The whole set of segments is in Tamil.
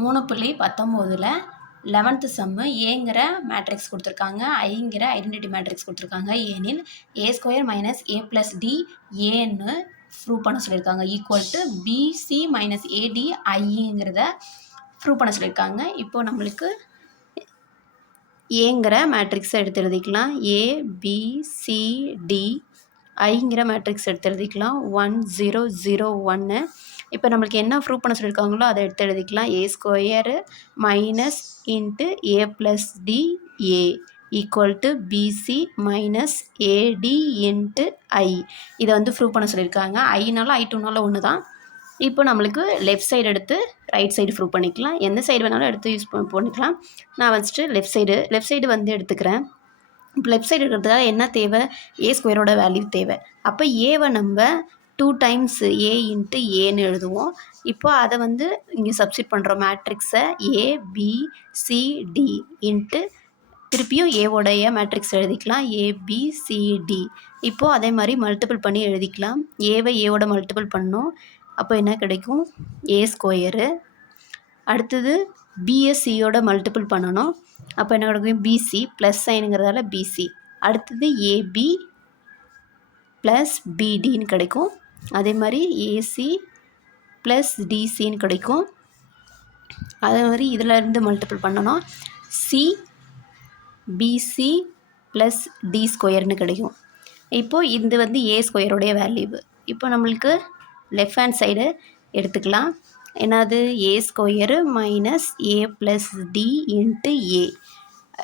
மூணு புள்ளி பத்தொம்போதில் லெவன்த்து சம்மு ஏங்கிற மேட்ரிக்ஸ் கொடுத்துருக்காங்க. ஐங்கிற ஐடென்டிட்டி மேட்ரிக்ஸ் கொடுத்துருக்காங்க. ஏனில் A square minus A plus D ஏன்னு ப்ரூவ் பண்ண சொல்லியிருக்காங்க. Equal to BC minus AD ஐங்கிறத prove பண்ண சொல்லியிருக்காங்க. இப்போது நம்மளுக்கு ஏங்கிற மேட்ரிக்ஸை எடுத்து எழுதிக்கலாம். ஏ பி சி டி ஐங்கிற மேட்ரிக்ஸ் எடுத்து எழுதிக்கலாம். ஒன் ஜீரோ ஜீரோ ஒன்று இப்போ நம்மளுக்கு என்ன ப்ரூவ் பண்ண சொல்லியிருக்காங்களோ அதை எடுத்து எழுதிக்கலாம். A square minus into A plus D A equal to BC minus AD into I இதை வந்து ப்ரூவ் பண்ண சொல்லியிருக்காங்க. ஐனாலும் ஐ டூனாலும் ஒன்று தான் இப்போ நம்மளுக்கு லெஃப்ட் சைடு எடுத்து ரைட் சைடு ப்ரூவ் பண்ணிக்கலாம். எந்த சைடு வேணாலும் எடுத்து யூஸ் பண்ணிக்கலாம். நான் வச்சுட்டு லெஃப்ட் சைடு லெஃப்ட் சைடு வந்து எடுத்துக்கிறேன். இப்போ லெஃப்ட் சைடு இருக்கிறதுக்காக என்ன தேவை? ஏ ஸ்கொயரோட வேல்யூ தேவை. அப்போ ஏவை நம்ம டூ டைம்ஸ் ஏ இன்ட்டு ஏன்னு எழுதுவோம். இப்போ அதை வந்து இங்கே சப்ஸ்டிட் பண்ணுறோம் மேட்ரிக்ஸை A B C D into திருப்பியும் ஏவோடைய மேட்ரிக்ஸ் எழுதிக்கலாம். ஏபிசிடி இப்போது அதே மாதிரி மல்டிபிள் பண்ணி எழுதிக்கலாம். ஏவை ஏவோட மல்டிபிள் பண்ணோம். அப்போ என்ன கிடைக்கும்? ஏ ஸ்கொயரு அடுத்தது பிஎஸ்சியோட மல்டிபிள் பண்ணணும். அப்போ என்ன கிடைக்கும்? பிசி ப்ளஸ் சைனுங்கிறதால பிசி அடுத்தது ஏபி ப்ளஸ் பிடின்னு கிடைக்கும். அதே மாதிரி ஏசி ப்ளஸ் டிசின்னு கிடைக்கும். அதே மாதிரி இதில் இருந்து மல்டிபிள் பண்ணணும். சி பிசி ப்ளஸ் டி ஸ்கொயர்னு கிடைக்கும். இப்போது இது வந்து ஏ ஸ்கொயருடைய வேல்யூ இப்போ நம்மளுக்கு லெஃப்ட் ஹேண்ட் சைடு எடுத்துக்கலாம். என்னது? A square minus A plus D into A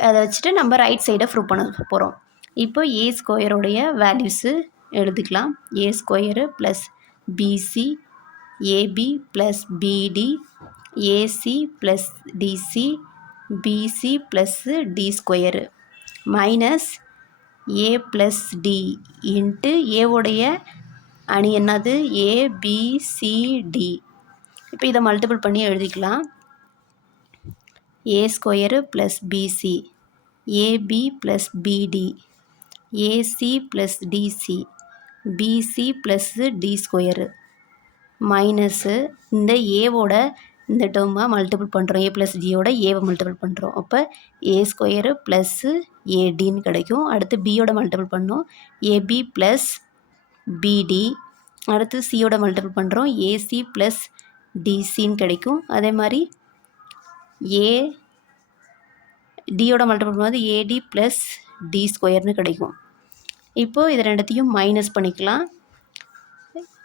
அதை வச்சுட்டு நம்ம ரைட் சைடை ப்ரூவ் பண்ண போகிறோம் இப்போ ஏ ஸ்கொயருடைய வேல்யூஸு எழுதிக்கலாம். A square plus BC AB plus BD AC plus DC BC plus D square minus A plus D into ஏவுடைய அணி என்னது? ஏபிசிடி இப்போ இதை மல்டிபிள் பண்ணி எழுதிக்கலாம். A square plus BC AB plus BD AC plus DC BC plus D square minus இந்த ஏவோட இந்த டேர்மாக மல்டிபிள் பண்ணுறோம் ஏ ப்ளஸ் ஜியோட ஏவை மல்டிபிள் பண்ணுறோம் அப்போ ஏ ஸ்கொயரு ப்ளஸ்ஸு ஏடின்னு கிடைக்கும். அடுத்து பியோட மல்டிபிள் பண்ணோம். ஏபி ப்ளஸ் பிடி அடுத்து சியோட மல்டிபிள் பண்ணுறோம் ஏசி ப்ளஸ் டிசின்னு கிடைக்கும். அதே மாதிரி ஏ டியோட மல்டிபிள் பண்ணும்போது ஏடி ப்ளஸ் டி ஸ்கொயர்னு கிடைக்கும். இப்போது இது ரெண்டுத்தையும் மைனஸ் பண்ணிக்கலாம்.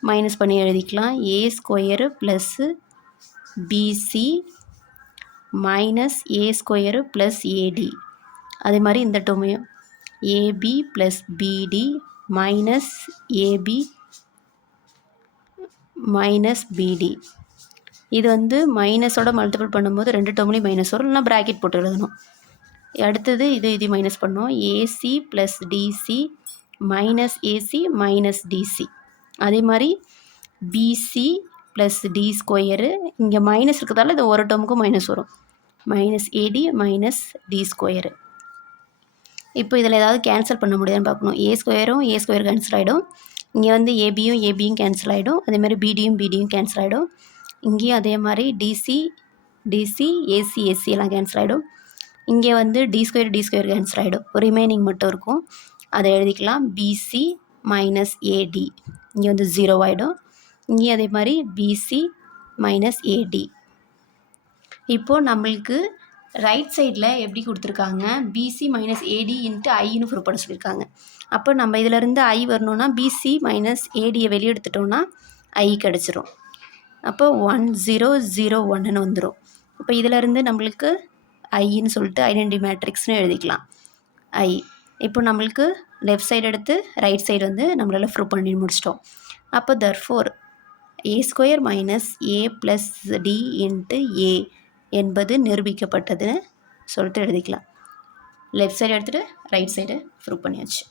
மைனஸ் பண்ணி எழுதிக்கலாம். A square plus BC minus A square plus AD அதே மாதிரி இந்த டொமையும் AB plus BD minus AB minus BD இது வந்து மைனஸோட மல்டிபிள் பண்ணும்போது ரெண்டு டேர்ம்லேயும் மைனஸ் வரும். இல்லைனா ப்ராக்கெட் போட்டு எழுதணும். அடுத்தது இது இது மைனஸ் பண்ணோம். AC plus DC minus AC minus DC அதே மாதிரி பிசி ப்ளஸ் டி ஸ்கொயரு இங்கே மைனஸ் இருக்கிறதால இது ஒரு டேர்முக்கும் மைனஸ் வரும். Minus AD minus D square இப்போ இதில் ஏதாவது கேன்சல் பண்ண முடியாதுன்னு பார்க்கணும். ஏ ஸ்கொயரும் ஏ ஸ்கொயர் கேன்சல் ஆகிடும் இங்கே வந்து ஏபியும் ஏபியும் கேன்சல் ஆகிடும் அதேமாதிரி பிடியும் பிடியும் கேன்சல் ஆகிடும் இங்கேயும் அதே மாதிரி டிசி டிசி ஏசி ஏசி எல்லாம் கேன்சல் ஆகிடும் இங்கே வந்து D square D square cancel ஆகிடும் ரிமைனிங் மட்டும் இருக்கும். அதை எழுதிக்கலாம். பிசி மைனஸ் ஏடி இங்கே வந்து ஜீரோ ஆகிடும் இங்கேயும் அதே மாதிரி பிசி மைனஸ் ஏடி இப்போது நம்மளுக்கு ரைட் சைடில் எப்படி கொடுத்துருக்காங்க? பிசி மைனஸ் ஏடி இன்ட்டு ஐன்னு ப்ரூவ் பண்ண சொல்லியிருக்காங்க. அப்போ நம்ம இதிலேருந்து ஐ வரணுன்னா பிசி மைனஸ் ஏடியை வெளியே எடுத்துட்டோம்னா ஐ கிடச்சிரும். அப்போ ஒன் ஜீரோ ஜீரோ ஒன்றுன்னு வந்துடும் இப்போ இதிலேருந்து நம்மளுக்கு ஐன்னு சொல்லிட்டு ஐடென்டி மேட்ரிக்ஸ்னு எழுதிக்கலாம். ஐ இப்போ நம்மளுக்கு லெஃப்ட் சைடு எடுத்து ரைட் சைடு வந்து நம்மளால் ப்ரூவ் பண்ணி முடிச்சிட்டோம். அப்போ therefore A square minus A plus D into A என்பது நிரூபிக்கப்பட்டதுன்னு சொல்லிட்டு எழுதிக்கலாம். லெஃப்ட் சைடு எடுத்துகிட்டு ரைட் சைடு ப்ரூவ் பண்ணியாச்சு.